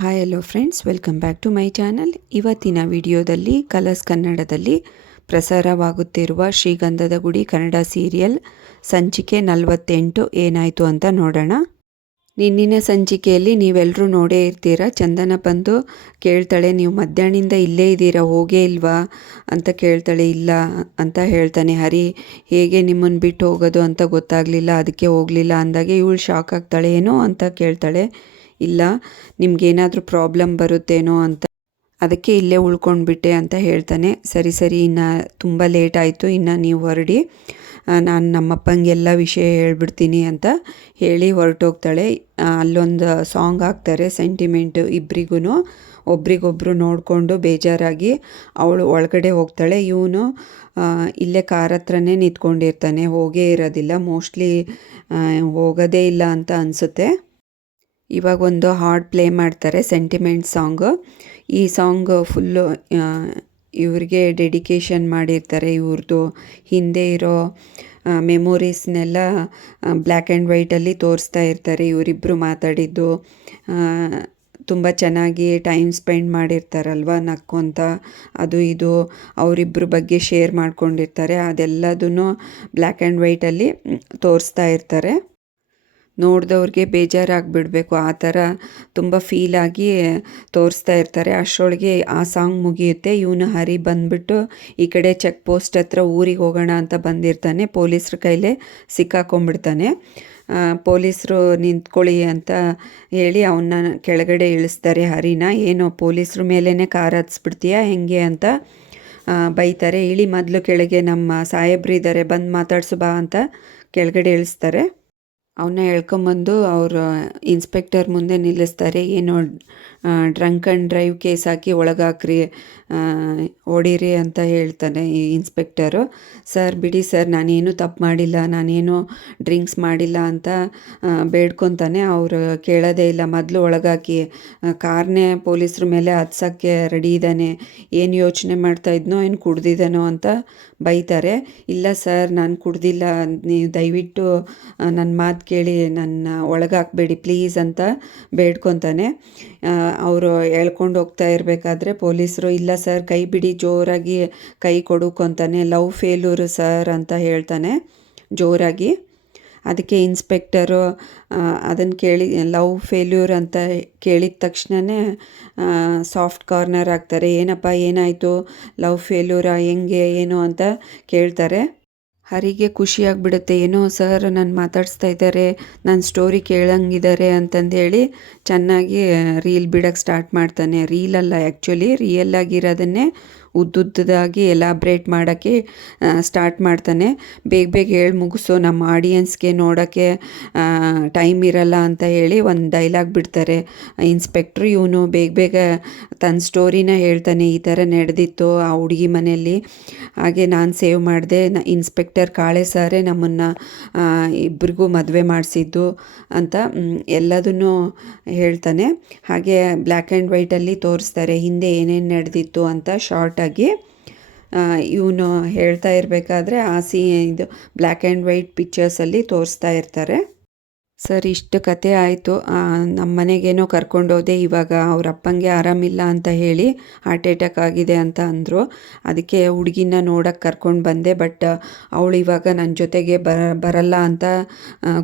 Hi hello friends welcome back to my channel ಇವತ್ತಿನ ವಿಡಿಯೋದಲ್ಲಿ colours ಕನ್ನಡದಲ್ಲಿ ಪ್ರಸಾರವಾಗುತ್ತಿರುವ ಶ್ರೀಗಂಧದ ಗುಡಿ ಕನ್ನಡ ಸೀರಿಯಲ್ ಸಂಚಿಕೆ ನಲವತ್ತೆಂಟು ಏನಾಯಿತು ಅಂತ ನೋಡೋಣ. ನಿನ್ನಿನ ಸಂಚಿಕೆಯಲ್ಲಿ ನೀವೆಲ್ಲರೂ ನೋಡೇ ಇರ್ತೀರ? ಚಂದನ ಬಂದು ಕೇಳ್ತಾಳೆ, ನೀವು ಮಧ್ಯಾಹ್ನದಿಂದ ಇಲ್ಲೇ ಇದ್ದೀರಾ? ಹೋಗೇ ಇಲ್ವಾ? ಅಂತ ಕೇಳ್ತಾಳೆ, ಇಲ್ಲ ಅಂತ ಹೇಳ್ತಾನೆ. ಹರಿ, ಹೇಗೆ ನಿಮ್ಮನ್ನು ಬಿಟ್ಟು ಹೋಗೋದು ಅಂತ ಗೊತ್ತಾಗಲಿಲ್ಲ, ಅದಕ್ಕೆ ಹೋಗಲಿಲ್ಲ ಅಂದಾಗೆ ಇವಳು ಶಾಕ್ ಆಗ್ತಾಳೆ, ಏನೋ ಅಂತ ಕೇಳ್ತಾಳೆ. ಇಲ್ಲ, ನಿಮ್ಗೇನಾದರೂ ಪ್ರಾಬ್ಲಮ್ ಬರುತ್ತೇನೋ ಅಂತ. ಅದಕ್ಕೆ ಇಲ್ಲೇ ಉಳ್ಕೊಂಡ್ಬಿಟ್ಟೆ ಅಂತ ಹೇಳ್ತಾನೆ. ಸರಿ ಸರಿ, ಇನ್ನು ತುಂಬ ಲೇಟ್ ಆಯಿತು, ಇನ್ನು ನೀವು ಹೊರಡಿ. ನಾನು ನಮ್ಮಪ್ಪಂಗೆಲ್ಲ ವಿಷಯ ಹೇಳ್ಬಿಡ್ತೀನಿ ಅಂತ ಹೇಳಿ ಹೊರಟೋಗ್ತಾಳೆ. ಅಲ್ಲೊಂದು ಸಾಂಗ್ ಹಾಕ್ತಾರೆ ಸೆಂಟಿಮೆಂಟು ಇಬ್ಬರಿಗೂ ಒಬ್ರಿಗೊಬ್ರು ನೋಡಿಕೊಂಡು ಬೇಜಾರಾಗಿ ಅವಳು ಒಳಗಡೆ ಹೋಗ್ತಾಳೆ. ಇವನು ಇಲ್ಲೇ ಕಾರ್ ಹತ್ರನೇ ನಿಂತ್ಕೊಂಡಿರ್ತಾನೆ, ಹೋಗೇ ಇರೋದಿಲ್ಲ. ಮೋಸ್ಟ್ಲಿ ಹೋಗೋದೇ ಇಲ್ಲ ಅಂತ ಅನಿಸುತ್ತೆ. ಇವಾಗ ಒಂದು ಹಾಡ್ ಪ್ಲೇ ಮಾಡ್ತಾರೆ ಸೆಂಟಿಮೆಂಟ್ ಸಾಂಗು ಈ ಸಾಂಗ್ ಫುಲ್ಲು ಇವ್ರಿಗೆ ಡೆಡಿಕೇಶನ್ ಮಾಡಿರ್ತಾರೆ ಇವ್ರದ್ದು ಹಿಂದೆ ಇರೋ ಮೆಮೊರೀಸ್ನೆಲ್ಲ ಬ್ಲ್ಯಾಕ್ ಆ್ಯಂಡ್ ವೈಟಲ್ಲಿ ತೋರಿಸ್ತಾ ಇರ್ತಾರೆ ಇವರಿಬ್ಬರು ಮಾತಾಡಿದ್ದು. ತುಂಬ ಚೆನ್ನಾಗಿ ಟೈಮ್ ಸ್ಪೆಂಡ್ ಮಾಡಿರ್ತಾರಲ್ವ ನಕ್ಕೊಂತ ಅದು ಇದು ಅವರಿಬ್ಬರ ಬಗ್ಗೆ ಶೇರ್ ಮಾಡ್ಕೊಂಡಿರ್ತಾರೆ. ಅದೆಲ್ಲದೂ ಬ್ಲ್ಯಾಕ್ ಆ್ಯಂಡ್ ವೈಟಲ್ಲಿ ತೋರಿಸ್ತಾ ಇರ್ತಾರೆ. ನೋಡಿದವ್ರಿಗೆ ಬೇಜಾರಾಗಿಬಿಡ್ಬೇಕು. ಆ ಥರ ತುಂಬ ಫೀಲಾಗಿ ತೋರಿಸ್ತಾ ಇರ್ತಾರೆ. ಅಷ್ಟರೊಳಗೆ ಆ ಸಾಂಗ್ ಮುಗಿಯುತ್ತೆ. ಇವನು ಹರಿ ಬಂದುಬಿಟ್ಟು ಈ ಕಡೆ ಚೆಕ್ ಪೋಸ್ಟ್ ಹತ್ರ ಊರಿಗೆ ಹೋಗೋಣ ಅಂತ ಬಂದಿರ್ತಾನೆ. ಪೊಲೀಸ್ರ ಕೈಲೇ ಸಿಕ್ಕಾಕೊಂಡ್ಬಿಡ್ತಾನೆ. ಪೊಲೀಸರು ನಿಂತ್ಕೊಳ್ಳಿ ಅಂತ ಹೇಳಿ ಅವನ್ನ ಕೆಳಗಡೆ ಇಳಿಸ್ತಾರೆ ಹರಿನ. ಏನೋ, ಪೊಲೀಸ್ರ ಮೇಲೇ ಕಾರ್ ಹತ್ಸ್ಬಿಡ್ತೀಯಾ? ಹೆಂಗೆ? ಅಂತ ಬೈತಾರೆ. ಇಳಿ, ಮೊದಲು ಕೆಳಗೆ ನಮ್ಮ ಸಾಹೇಬ್ರಿದ್ದಾರೆ ಬಂದು ಮಾತಾಡ್ಸು ಬಾ ಅಂತ ಕೆಳಗಡೆ ಇಳಿಸ್ತಾರೆ. ಅವನ್ನ ಎಳ್ಕೊಂಬಂದು ಅವರು ಇನ್ಸ್ಪೆಕ್ಟರ್ ಮುಂದೆ ನಿಲ್ಲಿಸ್ತಾರೆ, ಏನು ಡ್ರಂಕ್ ಆ್ಯಂಡ್ ಡ್ರೈವ್ ಕೇಸ್ ಹಾಕಿ ಒಳಗಾಕ್ರಿ ಓಡಿರಿ ಅಂತ ಹೇಳ್ತಾನೆ ಈ ಇನ್ಸ್ಪೆಕ್ಟರು ಸರ್, ಬಿಡಿ ಸರ್, ನಾನೇನು ತಪ್ಪು ಮಾಡಿಲ್ಲ, ನಾನೇನು ಡ್ರಿಂಕ್ಸ್ ಮಾಡಿಲ್ಲ ಅಂತ ಬೇಡ್ಕೊತಾನೆ. ಅವರು ಕೇಳೋದೇ ಇಲ್ಲ. ಮೊದಲು ಒಳಗಾಕಿ ಕಾರ್ನೇ ಪೊಲೀಸ್ರ ಮೇಲೆ ಹತ್ಸೋಕ್ಕೆ ರೆಡಿ ಇದ್ದಾನೆ. ಏನು ಯೋಚನೆ ಮಾಡ್ತಾ ಇದ್ನೋ, ಏನು ಕುಡ್ದಿದ್ದಾನೋ ಅಂತ ಬೈತಾರೆ. ಇಲ್ಲ ಸರ್, ನಾನು ಕುಡ್ದಿಲ್ಲ. ನೀವು ದಯವಿಟ್ಟು ನನ್ನ ಮಾತು ಕೇಳಿ ನನ್ನ ಒಳಗಾಕಬೇಡಿ ಪ್ಲೀಸ್ ಅಂತ ಬೇಡ್ಕೊತಾನೆ. ಅವರು ಎಳ್ಕೊಂಡು ಹೋಗ್ತಾ ಇರಬೇಕಾದ್ರೆ ಪೊಲೀಸರು, ಇಲ್ಲ ಸರ್, ಕೈ ಬಿಡಿ, ಜೋರಾಗಿ ಕೈ ಕೊಡುಕೊಂತಾನೆ ಲವ್ ಫೇಲೂರು ಸರ್ ಅಂತ ಹೇಳ್ತಾನೆ, ಜೋರಾಗಿ. ಅದಕ್ಕೆ ಇನ್ಸ್ಪೆಕ್ಟರು ಅದನ್ನು ಕೇಳಿ, ಲವ್ ಫೇಲ್ಯೂರ್ ಅಂತ ಕೇಳಿದ ತಕ್ಷಣವೇ ಸಾಫ್ಟ್ ಕಾರ್ನರ್ ಆಗ್ತಾರೆ ಏನಪ್ಪ, ಏನಾಯಿತು? ಲವ್ ಫೇಲ್ಯೂರಾ ಹೆಂಗೆ, ಏನು ಅಂತ ಕೇಳ್ತಾರೆ. ಹರಿಗೆ ಖುಷಿಯಾಗಿಬಿಡುತ್ತೆ. ಏನೋ ಸರ್ ನಾನು ಮಾತಾಡಿಸ್ತಾ ಇದ್ದಾರೆ ನನ್ನ ಸ್ಟೋರಿ ಕೇಳಂಗಿದ್ದಾರೆ ಅಂತಂದೇಳಿ ಚೆನ್ನಾಗಿ ರೀಲ್ ಬಿಡೋಕ್ಕೆ ಸ್ಟಾರ್ಟ್ ಮಾಡ್ತಾನೆ. ರೀಲಲ್ಲ ಆ್ಯಕ್ಚುಲಿ ರಿಯಲ್ ಆಗಿರೋದನ್ನೇ ಉದ್ದುದ್ದದಾಗಿ ಎಲಾಬ್ರೇಟ್ ಮಾಡೋಕ್ಕೆ ಸ್ಟಾರ್ಟ್ ಮಾಡ್ತಾನೆ. ಬೇಗ ಬೇಗ ಹೇಳಿ ಮುಗಿಸು, ನಮ್ಮ ಆಡಿಯನ್ಸ್ಗೆ ನೋಡೋಕ್ಕೆ ಟೈಮ್ ಇರಲ್ಲ ಅಂತ ಹೇಳಿ ಒಂದು ಡೈಲಾಗ್ ಬಿಡ್ತಾರೆ. ಇನ್ಸ್ಪೆಕ್ಟ್ರ್ ಇವನು ಬೇಗ ಬೇಗ ತನ್ನ ಸ್ಟೋರಿನ ಹೇಳ್ತಾನೆ, ಈ ಥರ ನಡೆದಿತ್ತು ಆ ಹುಡುಗಿ ಮನೆಯಲ್ಲಿ. ಹಾಗೆ ನಾನು ಸೇವ್ ಮಾಡಿದೆ, ನ ಇನ್ಸ್ಪೆಕ್ಟರ್ ಕಾಳೆ ಸಾರೇ ನಮ್ಮನ್ನು ಇಬ್ಬರಿಗೂ ಮದುವೆ ಮಾಡಿಸಿದ್ದು ಅಂತ ಎಲ್ಲದನ್ನು ಹೇಳ್ತಾನೆ. ಹಾಗೆ ಬ್ಲ್ಯಾಕ್ ಆ್ಯಂಡ್ ವೈಟಲ್ಲಿ ತೋರಿಸ್ತಾರೆ, ಹಿಂದೆ ಏನೇನು ನಡೆದಿತ್ತು ಅಂತ ಶಾರ್ಟಾಗಿ ಇವನು ಹೇಳ್ತಾ ಇರಬೇಕಾದ್ರೆ ಆ ಸಿ ಇದು ಬ್ಲ್ಯಾಕ್ ಆ್ಯಂಡ್ ವೈಟ್ ಪಿಕ್ಚರ್ಸಲ್ಲಿ ತೋರಿಸ್ತಾ ಇರ್ತಾರೆ. ಸರ್, ಇಷ್ಟು ಕತೆ ಆಯಿತು. ನಮ್ಮ ಮನೆಗೇನೋ ಕರ್ಕೊಂಡೋದೆ, ಇವಾಗ ಅವ್ರ ಅಪ್ಪಂಗೆ ಆರಾಮಿಲ್ಲ ಅಂತ ಹೇಳಿ ಹಾರ್ಟ್ ಅಟ್ಯಾಕ್ ಆಗಿದೆ ಅಂತ ಅಂದರು. ಅದಕ್ಕೆ ಹುಡುಗಿನ ನೋಡೋಕ್ಕೆ ಕರ್ಕೊಂಡು ಬಂದೆ, ಬಟ್ ಅವಳು ಇವಾಗ ನನ್ನ ಜೊತೆಗೆ ಬರ, ಬರಲ್ಲ ಅಂತ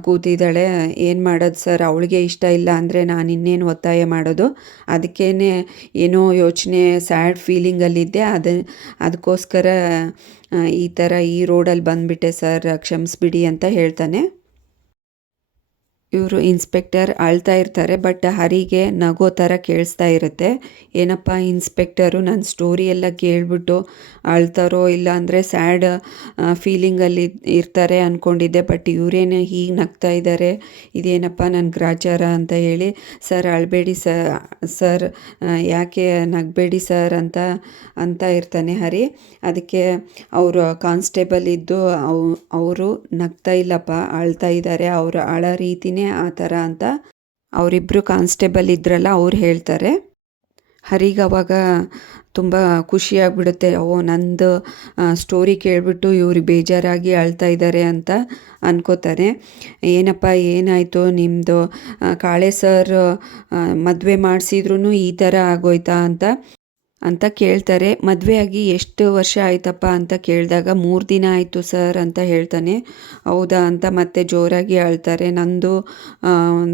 ಕೂತಿದ್ದಾಳೆ. ಏನು ಮಾಡೋದು ಸರ್, ಅವಳಿಗೆ ಇಷ್ಟ ಇಲ್ಲ ಅಂದರೆ ನಾನು ಇನ್ನೇನು ಒತ್ತಾಯ ಮಾಡೋದು? ಅದಕ್ಕೇ ಏನೋ ಯೋಚನೆ, ಸ್ಯಾಡ್ ಫೀಲಿಂಗಲ್ಲಿದ್ದೆ ಅದು ಅದಕ್ಕೋಸ್ಕರ ಈ ಥರ ಈ ರೋಡಲ್ಲಿ ಬಂದುಬಿಟ್ಟೆ ಸರ್, ಕ್ಷಮಿಸ್ಬಿಡಿ ಅಂತ ಹೇಳ್ತಾನೆ. ಇವರು ಇನ್ಸ್ಪೆಕ್ಟರ್ ಅಳ್ತಾ ಇರ್ತಾರೆ ಬಟ್ ಹರಿಗೆ ನಗೋ ಥರ ಕೇಳಿಸ್ತಾ ಇರುತ್ತೆ. ಏನಪ್ಪ ಇನ್ಸ್ಪೆಕ್ಟರು ನನ್ನ ಸ್ಟೋರಿ ಎಲ್ಲ ಕೇಳಿಬಿಟ್ಟು ಅಳ್ತಾರೋ ಇಲ್ಲ ಅಂದರೆ ಸ್ಯಾಡ್ ಫೀಲಿಂಗಲ್ಲಿ ಇರ್ತಾರೆ ಅಂದ್ಕೊಂಡಿದ್ದೆ ಬಟ್ ಇವರೇನು ಹೀಗೆ ನಗ್ತಾ ಇದ್ದಾರೆ ಇದೇನಪ್ಪ ನನ್ನ ಗ್ರಾಚಾರ ಅಂತ ಹೇಳಿ, ಸರ್ ಅಳಬೇಡಿ ಸರ್ ಸರ್ ಯಾಕೆ ನಗಬೇಡಿ ಸರ್ ಅಂತ ಅಂತ ಇರ್ತಾನೆ ಹರಿ. ಅದಕ್ಕೆ ಅವರು ಕಾನ್ಸ್ಟೇಬಲ್ ಇದ್ದು ಅವು, ಅವರು ನಗ್ತಾ ಇಲ್ಲಪ್ಪ, ಅಳ್ತಾ ಇದ್ದಾರೆ ಅವರು ಅಳ ರೀತಿನೇ ಆ ಥರ ಅಂತ ಅವರಿಬ್ಬರು ಕಾನ್ಸ್ಟೇಬಲ್ ಇದ್ರಲ್ಲ ಅವ್ರು ಹೇಳ್ತಾರೆ. ಹರಿಗೆ ಅವಾಗ ತುಂಬ ಖುಷಿಯಾಗ್ಬಿಡುತ್ತೆ ಓ ನಂದು ಸ್ಟೋರಿ ಕೇಳಿಬಿಟ್ಟು ಇವ್ರಿಗೆ ಬೇಜಾರಾಗಿ ಅಳ್ತಾ ಇದ್ದಾರೆ ಅಂತ ಅನ್ಕೋತಾರೆ. ಏನಪ್ಪ, ಏನಾಯಿತು ನಿಮ್ಮದು ಕಾಳೆ ಸರ್ ಮದುವೆ ಮಾಡಿಸಿದ್ರು ಈ ಥರ ಆಗೋಯ್ತಾ? ಅಂತ ಅಂತ ಕೇಳ್ತಾರೆ. ಮದುವೆಯಾಗಿ ಎಷ್ಟು ವರ್ಷ ಆಯ್ತಪ್ಪ ಅಂತ ಕೇಳಿದಾಗ, ಮೂರು ದಿನ ಆಯಿತು ಸರ್ ಅಂತ ಹೇಳ್ತಾನೆ. ಹೌದಾ ಅಂತ ಮತ್ತೆ ಜೋರಾಗಿ ಅಳ್ತಾರೆ. ನಂದು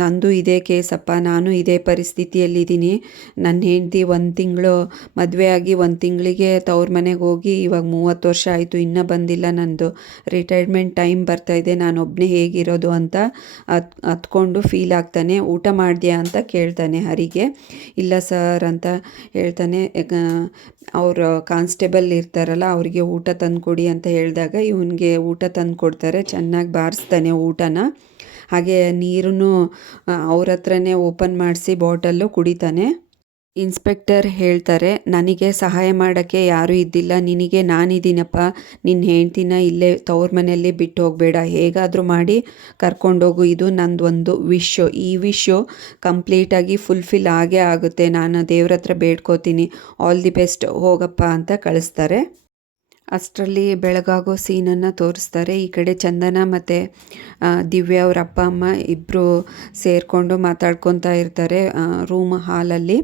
ನಂದು ಇದೇ ಕೇಸಪ್ಪ, ನಾನು ಇದೇ ಪರಿಸ್ಥಿತಿಯಲ್ಲಿದ್ದೀನಿ. ನನ್ನ ಹೆಂಡತಿ ಒಂದು ತಿಂಗಳು ಮದುವೆ ಆಗಿ ಒಂದು ತಿಂಗಳಿಗೆ ತವ್ರ ಮನೆಗೆ ಹೋಗಿ ಇವಾಗ ಮೂವತ್ತು ವರ್ಷ ಆಯಿತು, ಇನ್ನೂ ಬಂದಿಲ್ಲ ನಂದು. ರಿಟೈರ್ಮೆಂಟ್ ಟೈಮ್ ಬರ್ತಾ ಇದೆ ನಾನು ಒಬ್ಬನೇ ಹೇಗಿರೋದು ಅಂತ ಅತ್ ಹತ್ಕೊಂಡು ಫೀಲ್ ಆಗ್ತಾನೆ. ಊಟ ಮಾಡಿದ್ಯಾ ಅಂತ ಕೇಳ್ತಾನೆ ಹರಿಗೆ. ಇಲ್ಲ ಸರ್ ಅಂತ ಹೇಳ್ತಾನೆ. ಅವರು ಕಾನ್ಸ್ಟೇಬಲ್ ಇರ್ತಾರಲ್ಲ, ಅವರಿಗೆ ಊಟ ತಂದುಕೊಡಿ ಅಂತ ಹೇಳಿದಾಗ ಇವನಿಗೆ ಊಟ ತಂದು ಕೊಡ್ತಾರೆ ಚೆನ್ನಾಗಿ ಬಾರಿಸ್ತಾನೆ ಊಟನ. ಹಾಗೆ ನೀರನ್ನು ಅವ್ರ ಹತ್ರನೇ ಓಪನ್ ಮಾಡಿಸಿ ಬಾಟಲ್ಲು ಕುಡಿತಾನೆ. ಇನ್ಸ್ಪೆಕ್ಟರ್ ಹೇಳ್ತಾರೆ, ನನಗೆ ಸಹಾಯ ಮಾಡೋಕ್ಕೆ ಯಾರೂ ಇದ್ದಿಲ್ಲ. ನಿನಗೆ ನಾನಿದ್ದೀನಪ್ಪ. ನಿನ್ನ ಹೆಂಡ್ತಿನ ಇಲ್ಲೇ ತವ್ರ ಮನೆಯಲ್ಲಿ ಬಿಟ್ಟು ಹೋಗಬೇಡ. ಹೇಗಾದರೂ ಮಾಡಿ ಕರ್ಕೊಂಡೋಗು. ಇದು ನಂದು ಒಂದು ವಿಶ್ಶು. ಈ ವಿಶ್ಶು ಕಂಪ್ಲೀಟಾಗಿ ಫುಲ್ಫಿಲ್ ಆಗೇ ಆಗುತ್ತೆ. ನಾನು ದೇವ್ರ ಹತ್ರ ಬೇಡ್ಕೋತೀನಿ. All the best. ಹೋಗಪ್ಪ ಅಂತ ಕಳಿಸ್ತಾರೆ. ಅಷ್ಟರಲ್ಲಿ ಬೆಳಗಾಗೋ ಸೀನನ್ನು ತೋರಿಸ್ತಾರೆ. ಈ ಕಡೆ ಚಂದನ ಮತ್ತು ದಿವ್ಯ ಅವ್ರ ಅಪ್ಪ, ಅಮ್ಮ ಇಬ್ಬರು ಸೇರಿಕೊಂಡು ಮಾತಾಡ್ಕೊತಾ ಇರ್ತಾರೆ ರೂಮ್ ಹಾಲಲ್ಲಿ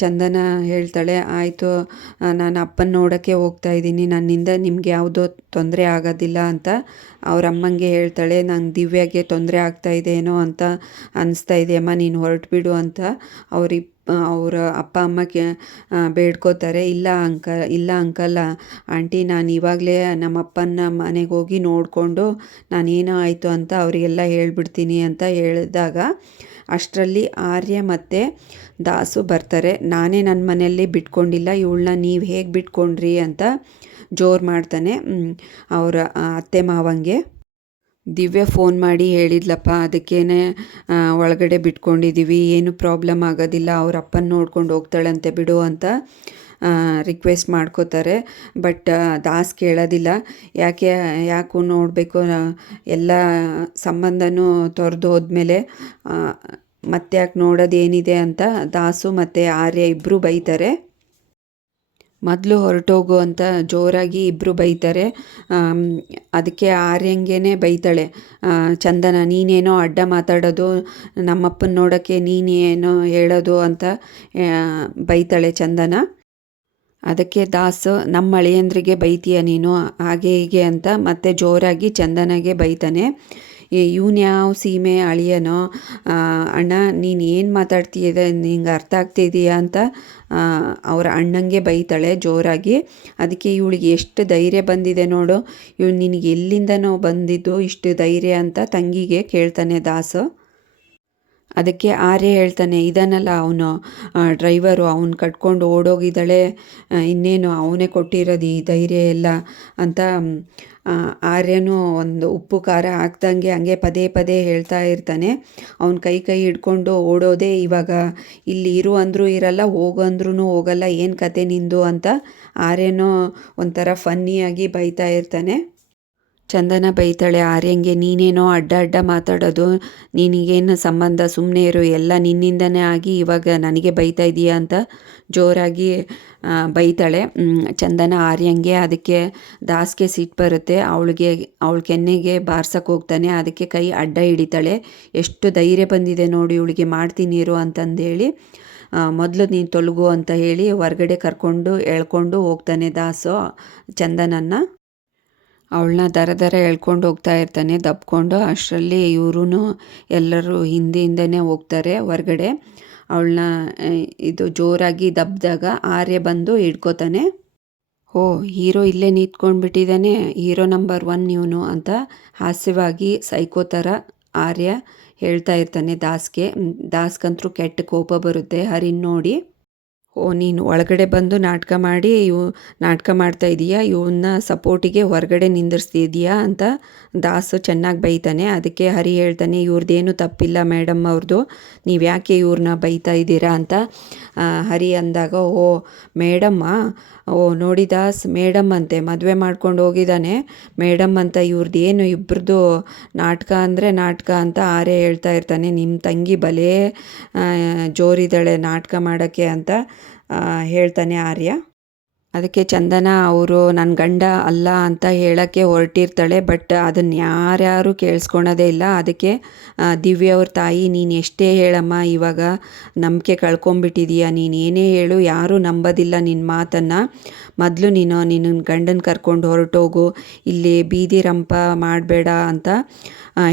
ಚಂದನ ಹೇಳ್ತಾಳೆ, ಆಯಿತು ನಾನು ಅಪ್ಪನ ನೋಡೋಕ್ಕೆ ಹೋಗ್ತಾ ಇದ್ದೀನಿ. ನನ್ನಿಂದ ನಿಮ್ಗೆ ಯಾವುದೋ ತೊಂದರೆ ಆಗೋದಿಲ್ಲ ಅಂತ ಅವ್ರ ಅಮ್ಮಂಗೆ ಹೇಳ್ತಾಳೆ. ನಂಗೆ ದಿವ್ಯಾಗೆ ತೊಂದರೆ ಆಗ್ತಾ ಇದೆಯೇನೋ ಅಂತ ಅನಿಸ್ತಾ ಇದೆಯಮ್ಮ ನೀನು ಹೊರಟುಬಿಡು ಅಂತ ಅವ್ರಿ ಅವರ ಅಪ್ಪ, ಅಮ್ಮ ಕೆ ಬೇಡ್ಕೋತಾರೆ. ಇಲ್ಲ ಅಂಕ ಇಲ್ಲ ಅಂಕಲ್, ಆಂಟಿ, ನಾನು ಇವಾಗಲೇ ನಮ್ಮ ಅಪ್ಪನ ಮನೆಗೆ ಹೋಗಿ ನೋಡಿಕೊಂಡು ನಾನೇನೋ ಆಯಿತು ಅಂತ ಅವರಿಗೆಲ್ಲ ಹೇಳ್ಬಿಡ್ತೀನಿ ಅಂತ ಹೇಳಿದಾಗ ಅಷ್ಟರಲ್ಲಿ ಆರ್ಯ ಮತ್ತು ದಾಸು ಬರ್ತಾರೆ. ನಾನೇ ನನ್ನ ಮನೆಯಲ್ಲಿ ಬಿಟ್ಕೊಂಡಿಲ್ಲ, ಇವಳನ್ನ ನೀವು ಹೇಗೆ ಬಿಟ್ಕೊಂಡ್ರಿ ಅಂತ ಜೋರು ಮಾಡ್ತಾನೆ ಅವರ ಅತ್ತೆ ಮಾವಂಗೆ. ದಿವ್ಯ ಫೋನ್ ಮಾಡಿ ಹೇಳಿದ್ಲಪ್ಪ, ಅದಕ್ಕೇನೆ ಒಳಗಡೆ ಬಿಟ್ಕೊಂಡಿದ್ದೀವಿ ಏನು ಪ್ರಾಬ್ಲಮ್ ಆಗೋದಿಲ್ಲ, ಅವ್ರ ಅಪ್ಪನ ನೋಡ್ಕೊಂಡು ಹೋಗ್ತಾಳಂತೆ ಬಿಡು ಅಂತ ರಿಕ್ವೆಸ್ಟ್ ಮಾಡ್ಕೋತಾರೆ. ಬಟ್ ದಾಸ್ ಕೇಳೋದಿಲ್ಲ. ಯಾಕೆ, ಯಾಕೂ ನೋಡಬೇಕು? ಎಲ್ಲ ಸಂಬಂಧನೂ ತೊರೆದು ಹೋದ್ಮೇಲೆ ಮತ್ತೆ ಯಾಕೆ ನೋಡೋದೇನಿದೆ ಅಂತ ದಾಸು ಮತ್ತು ಆರ್ಯ ಇಬ್ಬರೂ ಬೈತಾರೆ. ಮೊದಲು ಹೊರಟೋಗು ಅಂತ ಜೋರಾಗಿ ಇಬ್ಬರು ಬೈತಾರೆ. ಅದಕ್ಕೆ ಆರ್ಯಂಗೆ ಬೈತಾಳೆ. ಚಂದನ, ನೀನೇನೋ ಅಡ್ಡ ಮಾತಾಡೋದು, ನಮ್ಮಪ್ಪನ ನೋಡೋಕ್ಕೆ ನೀನೇನೋ ಹೇಳೋದು ಅಂತ ಬೈತಾಳೆ ಚಂದನ. ಅದಕ್ಕೆ ದಾಸ್, ನಮ್ಮ ಅಳಿಯಂದ್ರಿಗೆ ಬೈತೀಯ ನೀನು? ಹಾಗೆ ಹೀಗೆ ಅಂತ ಮತ್ತೆ ಜೋರಾಗಿ ಚಂದನಗೆ ಬೈತಾನೆ. ಇವನು ಯಾವ ಸೀಮೆ ಅಳಿಯನೋ? ಅಣ್ಣ, ನೀನು ಏನು ಮಾತಾಡ್ತೀಯಾ ನಿಂಗೆ ಅರ್ಥ ಆಗ್ತಿದೆಯಾ ಅಂತ ಅವ್ರ ಅಣ್ಣಂಗೆ ಬೈತಾಳೆ ಜೋರಾಗಿ. ಅದಕ್ಕೆ ಇವಳಿಗೆ ಎಷ್ಟು ಧೈರ್ಯ ಬಂದಿದೆ ನೋಡು. ಇವಳು ನಿನಗೆ ಎಲ್ಲಿಂದನೋ ಬಂದಿದ್ದು ಇಷ್ಟು ಧೈರ್ಯ ಅಂತ ತಂಗಿಗೆ ಕೇಳ್ತಾನೆ ದಾಸು. ಅದಕ್ಕೆ ಆರ್ಯ ಹೇಳ್ತಾನೆ, ಇದನ್ನಲ್ಲ ಅವನು ಡ್ರೈವರು ಅವ್ನು ಕಟ್ಕೊಂಡು ಓಡೋಗಿದ್ದಾಳೆ ಇನ್ನೇನು ಅವನೇ ಕೊಟ್ಟಿರೋದು ಈ ಧೈರ್ಯ ಎಲ್ಲ ಅಂತ ಆರ್ಯನೂ ಒಂದು ಉಪ್ಪು ಖಾರ ಹಾಕ್ದಂಗೆ ಹಂಗೆ ಪದೇ ಪದೇ ಹೇಳ್ತಾ ಇರ್ತಾನೆ. ಅವನ ಕೈ ಕೈ ಹಿಡ್ಕೊಂಡು ಓಡೋದೇ ಇವಾಗ, ಇಲ್ಲಿ ಇರು ಅಂದರೂ ಇರಲ್ಲ ಹೋಗಂದ್ರೂ ಹೋಗಲ್ಲ, ಏನು ಕತೆ ನಿಂದು? ಅಂತ ಆರ್ಯನೋ ಒಂಥರ ಫನ್ನಿಯಾಗಿ ಬೈತಾ ಇರ್ತಾನೆ. ಚಂದನ ಬೈತಾಳೆ, ಆರ್ಯಂಗೆ ನೀನೇನೋ ಅಡ್ಡ ಅಡ್ಡ ಮಾತಾಡೋದು, ನಿನಗೇನು ಸಂಬಂಧ? ಸುಮ್ಮನೆ ಇರು, ಎಲ್ಲ ನಿನ್ನಿಂದನೇ ಆಗಿ ಇವಾಗ ನನಗೆ ಬೈತಾ ಇದೀಯಾ? ಅಂತ ಜೋರಾಗಿ ಬೈತಾಳೆ. ಚಂದನ ಆರ್ಯಂಗೆ ಅದಕ್ಕೆ ದಾಸ್ಗೆ ಸಿಟ್ಟು ಬರುತ್ತೆ. ಅವಳಿಗೆ, ಅವಳ ಕೆನ್ನೆಗೆ ಬಾರ್ಸಕ್ಕೆ ಹೋಗ್ತಾನೆ. ಅದಕ್ಕೆ ಕೈ ಅಡ್ಡ ಹಿಡಿತಾಳೆ. ಎಷ್ಟು ಧೈರ್ಯ ಬಂದಿದೆ ನೋಡಿ ಇವಳಿಗೆ ಮಾಡ್ತೀನಿ ಇರು ಅಂತಂದೇಳಿ ಮೊದಲು ನೀನು ತೊಲಗು ಅಂತ ಹೇಳಿ ಹೊರಗಡೆ ಕರ್ಕೊಂಡು ಎಳ್ಕೊಂಡು ಹೋಗ್ತಾನೆ ದಾಸು, ಚಂದನನ್ನ. ಅವಳನ್ನ ದರ ದರ ಎಳ್ಕೊಂಡು ಹೋಗ್ತಾ ಇರ್ತಾನೆ, ದಬ್ಕೊಂಡು. ಅಷ್ಟರಲ್ಲಿ ಇವ್ರೂ ಎಲ್ಲರೂ ಹಿಂದೆಯಿಂದನೇ ಹೋಗ್ತಾರೆ ಹೊರಗಡೆ. ಅವಳನ್ನ ಇದು ಜೋರಾಗಿ ದಬ್ದಾಗ ಆರ್ಯ ಬಂದು ಹಿಡ್ಕೋತಾನೆ. ಓ, ಹೀರೋ ಇಲ್ಲೇ ನಿಂತ್ಕೊಂಡ್ಬಿಟ್ಟಿದ್ದಾನೆ. ಹೀರೋ ನಂಬರ್ ಒನ್ ಇವನು ಅಂತ ಹಾಸ್ಯವಾಗಿ ಸೈಕೋ ಥರ ಆರ್ಯ ಹೇಳ್ತಾ ಇರ್ತಾನೆ ದಾಸ್ಗೆ. ದಾಸ್ಗಂತರೂ ಕೆಟ್ಟ ಕೋಪ ಬರುತ್ತೆ ಹರಿನ್ ನೋಡಿ. ಓ, ನೀನು ಒಳಗಡೆ ಬಂದು ನಾಟಕ ಮಾಡಿ, ಇವು ನಾಟಕ ಮಾಡ್ತಾ ಇದೀಯಾ? ಇವನ್ನ ಸಪೋರ್ಟಿಗೆ ಹೊರಗಡೆ ನಿಂದಿರ್ಸ್ತಿದೀಯಾ ಅಂತ ದಾಸು ಚೆನ್ನಾಗಿ ಬೈತಾನೆ. ಅದಕ್ಕೆ ಹರಿ ಹೇಳ್ತಾನೆ ಇವ್ರದ್ದೇನು ತಪ್ಪಿಲ್ಲ ಮೇಡಮ್ ಅವ್ರದ್ದು ನೀವು ಯಾಕೆ ಇವ್ರನ್ನ ಬೈತಾ ಇದ್ದೀರಾ ಅಂತ. ಹರಿ ಅಂದಾಗ, ಓ, ಮೇಡಮ್ಮ, ಓ, ನೋಡಿ ದಾಸ್, ಮೇಡಮ್ ಅಂತೆ, ಮದುವೆ ಮಾಡ್ಕೊಂಡು ಹೋಗಿದ್ದಾನೆ. ಮೇಡಮ್ ಅಂತ ಇವ್ರದ್ದು ಏನು ಇಬ್ಬರದ್ದು ನಾಟಕ ಅಂದರೆ ನಾಟಕ ಅಂತ ಆರೆ ಹೇಳ್ತಾ ಇರ್ತಾನೆ. ನಿಮ್ಮ ತಂಗಿ ಬಲೇ ಜೋರಿದ್ದಾಳೆ ನಾಟಕ ಮಾಡೋಕ್ಕೆ ಅಂತ. ಹೇಳ್ತಾನೆ ಆರ್ಯ. ಅದಕ್ಕೆ ಚಂದನ ಅವರು ನನ್ನ ಗಂಡ ಅಲ್ಲ ಅಂತ ಹೇಳೋಕ್ಕೆ ಹೊರಟಿರ್ತಾಳೆ, ಬಟ್ ಅದನ್ನು ಯಾರ್ಯಾರು ಕೇಳಿಸ್ಕೊಳೋದೇ ಇಲ್ಲ. ಅದಕ್ಕೆ ದಿವ್ಯ ಅವ್ರ ತಾಯಿ, ನೀನು ಎಷ್ಟೇ ಹೇಳಮ್ಮ, ಇವಾಗ ನಂಬಿಕೆ ಕಳ್ಕೊಂಬಿಟ್ಟಿದೀಯ ನೀನು ಏನೇ ಹೇಳು, ಯಾರೂ ನಂಬೋದಿಲ್ಲ ನಿನ್ನ ಮಾತನ್ನು. ಮೊದಲು ನೀನು ನಿನ್ನ ಗಂಡನ ಕರ್ಕೊಂಡು ಹೊರಟೋಗು. ಇಲ್ಲಿ ಬೀದಿ ರಂಪ ಮಾಡಬೇಡ ಅಂತ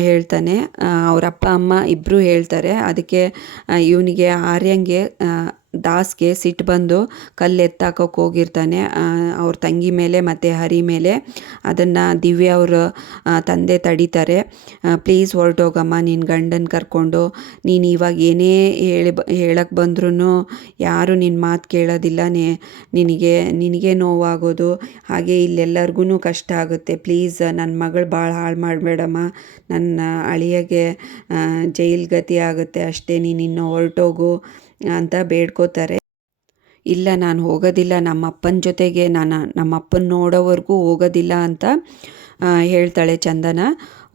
ಹೇಳ್ತಾನೆ. ಅವರಪ್ಪ ಅವ್ರ ಅಪ್ಪ, ಅಮ್ಮ ಇಬ್ಬರು ಹೇಳ್ತಾರೆ. ಅದಕ್ಕೆ ಇವನಿಗೆ ಆರ್ಯಂಗೆ ದಾಸ್ಗೆ ಸಿಟ್ಟು ಬಂದು ಕಲ್ಲು ಎತ್ತಾಕೋಕೆ ಹೋಗಿರ್ತಾನೆ ಅವ್ರ ತಂಗಿ ಮೇಲೆ ಮತ್ತು ಹರಿ ಮೇಲೆ. ಅದನ್ನು ದಿವ್ಯ ಅವರು ತಂದೆ ತಡೀತಾರೆ. ಪ್ಲೀಸ್ ಹೊರಟೋಗಮ್ಮ ನಿನ್ನ ಗಂಡನ ಕರ್ಕೊಂಡು. ನೀನು ಇವಾಗ ಏನೇ ಹೇಳಿ ಹೇಳಕ್ಕೆ ಬಂದ್ರೂ ಯಾರು ನಿನ್ನ ಮಾತು ಕೇಳೋದಿಲ್ಲ. ನಿನಗೆ ನಿನಗೆ ನೋವಾಗೋದು. ಹಾಗೆ ಇಲ್ಲೆಲ್ಲರಿಗೂ ಕಷ್ಟ ಆಗುತ್ತೆ. ಪ್ಲೀಸ್ ನನ್ನ ಮಗಳು ಭಾಳ ಹಾಳು ಮಾಡಬೇಡಮ್ಮ. ನನ್ನ ಅಳಿಯಗೆ ಜೈಲ್ ಗತಿ ಆಗುತ್ತೆ. ಅಷ್ಟೇ, ನೀನು ಇನ್ನು ಹೊರಟೋಗು. ಅಂತ ಬೇಡ್ಕೋತಾರೆ. ಇಲ್ಲ, ನಾನು ಹೋಗೋದಿಲ್ಲ ನಮ್ಮ ಅಪ್ಪನ ಜೊತೆಗೆ ನಾನು ನಮ್ಮ ಅಪ್ಪನ ನೋಡೋವರೆಗೂ ಹೋಗೋದಿಲ್ಲ ಅಂತ ಹೇಳ್ತಾಳೆ ಚಂದನ.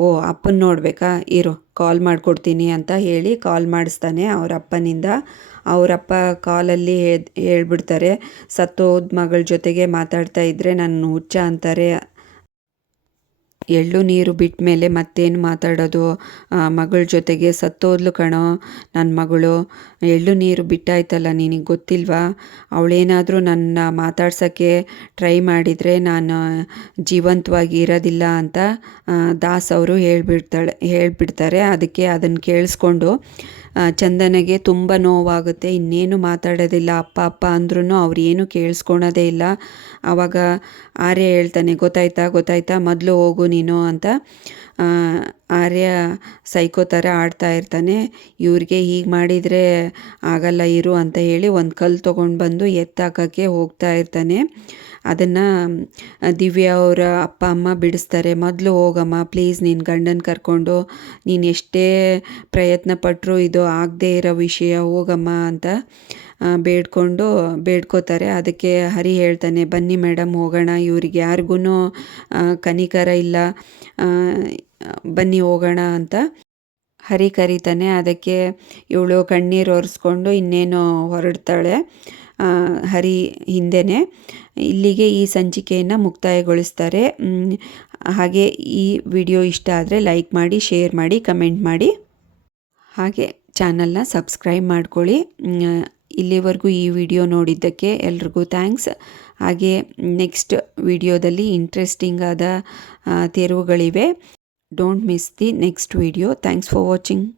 ಓ, ಅಪ್ಪನ ನೋಡಬೇಕಾ? ಇರು, ಕಾಲ್ ಮಾಡಿಕೊಡ್ತೀನಿ ಅಂತ ಹೇಳಿ ಕಾಲ್ ಮಾಡಿಸ್ತಾನೆ ಅವ್ರ ಅಪ್ಪನಿಂದ ಅವರಪ್ಪ ಕಾಲಲ್ಲಿ ಹೇಳ್- ಹೇಳ್ಬಿಡ್ತಾರೆ, ಸತ್ತೋದ ಮಗಳ ಜೊತೆಗೆ ಮಾತಾಡ್ತಾ ಇದ್ದರೆ ನನ್ನ ಹುಚ್ಚ ಅಂತಾರೆ. ಎಳ್ಳು ನೀರು ಬಿಟ್ಟ ಮೇಲೆ ಮತ್ತೇನು ಮಾತಾಡೋದು? ಮಗಳ ಜೊತೆಗೆ ಸತ್ತೋದ್ಲು ಕಣೋ ನನ್ನ ಮಗಳು. ಎಳ್ಳು ನೀರು ಬಿಟ್ಟಾಯ್ತಲ್ಲ ನಿನಗೆ ಗೊತ್ತಿಲ್ವಾ? ಅವಳೇನಾದರೂ ನನ್ನ ಮಾತಾಡ್ಸೋಕ್ಕೆ ಟ್ರೈ ಮಾಡಿದರೆ ನಾನು ಜೀವಂತವಾಗಿ ಇರೋದಿಲ್ಲ ಅಂತ ದಾಸ್ ಅವರು ಹೇಳ್ಬಿಡ್ತಾಳೆ, ಹೇಳ್ಬಿಡ್ತಾರೆ. ಅದಕ್ಕೆ ಅದನ್ನು ಕೇಳಿಸ್ಕೊಂಡು ಚಂದನಗೆ ತುಂಬ ನೋವಾಗುತ್ತೆ, ಇನ್ನೇನು ಮಾತಾಡೋದಿಲ್ಲ, ಅಪ್ಪ ಅಪ್ಪ ಅಂದ್ರೂ ಅವ್ರು ಏನು ಕೇಳಿಸ್ಕೊಳೋದೇ ಇಲ್ಲ. ಆವಾಗ ಆರ್ಯ ಹೇಳ್ತಾನೆ, ಗೊತ್ತಾಯ್ತಾ ಗೊತ್ತಾಯ್ತಾ, ಮೊದಲು ಹೋಗು ನೀನು ಅಂತ. ಆರ್ಯ ಸೈಕೋ ಥರ ಆಡ್ತಾ ಇರ್ತಾನೆ. ಇವ್ರಿಗೆ ಹೀಗೆ ಮಾಡಿದರೆ ಆಗಲ್ಲ ಇರು ಅಂತ ಹೇಳಿ ಒಂದು ಕಲ್ಲು ತೊಗೊಂಡು ಬಂದು ಎತ್ತಾಕೋಕ್ಕೆ ಹೋಗ್ತಾ ಇರ್ತಾನೆ. ಅದನ್ನು ದಿವ್ಯಾ ಅವರ ಅಪ್ಪ, ಅಮ್ಮ ಬಿಡಿಸ್ತಾರೆ. ಮೊದಲು ಹೋಗಮ್ಮ, ಪ್ಲೀಸ್ ನಿನ್ನ ಗಂಡನ ಕರ್ಕೊಂಡು, ನೀನು ಎಷ್ಟೇ ಪ್ರಯತ್ನ ಪಟ್ಟರು ಇದು ಆಗದೇ ಇರೋ ವಿಷಯ, ಹೋಗಮ್ಮ ಅಂತ ಬೇಡ್ಕೊಂಡು ಬೇಡ್ಕೋತಾರೆ. ಅದಕ್ಕೆ ಹರಿ ಹೇಳ್ತಾನೆ, ಬನ್ನಿ ಮೇಡಮ್ ಹೋಗೋಣ. ಇವ್ರಿಗೆ ಯಾರಿಗೂ ಕನಿಕರ ಇಲ್ಲ. ಬನ್ನಿ ಹೋಗೋಣ ಅಂತ ಹರಿ ಕರೀತಾನೆ. ಅದಕ್ಕೆ ಇವಳು ಕಣ್ಣೀರು ಒರೆಸ್ಕೊಂಡು ಇನ್ನೇನು ಹೊರಡ್ತಾಳೆ ಹರಿ ಹಿಂದೆನೇ. ಇಲ್ಲಿಗೆ ಈ ಸಂಚಿಕೆಯನ್ನು ಮುಕ್ತಾಯಗೊಳಿಸ್ತಾರೆ. ಹಾಗೆ ಈ ವಿಡಿಯೋ ಇಷ್ಟ ಆದರೆ ಲೈಕ್ ಮಾಡಿ, ಶೇರ್ ಮಾಡಿ, ಕಮೆಂಟ್ ಮಾಡಿ. ಹಾಗೆ ಚಾನಲ್ನ ಸಬ್ಸ್ಕ್ರೈಬ್ ಮಾಡ್ಕೊಳ್ಳಿ. ಇಲ್ಲಿವರೆಗೂ ಈ ವಿಡಿಯೋ ನೋಡಿದ್ದಕ್ಕೆ ಎಲ್ರಿಗೂ ಥ್ಯಾಂಕ್ಸ್. ಹಾಗೆ ನೆಕ್ಸ್ಟ್ ವಿಡಿಯೋದಲ್ಲಿ ಇಂಟ್ರೆಸ್ಟಿಂಗ್ ಆದ ತೆರವುಗಳಿವೆ. Don't miss the next video. Thanks for watching.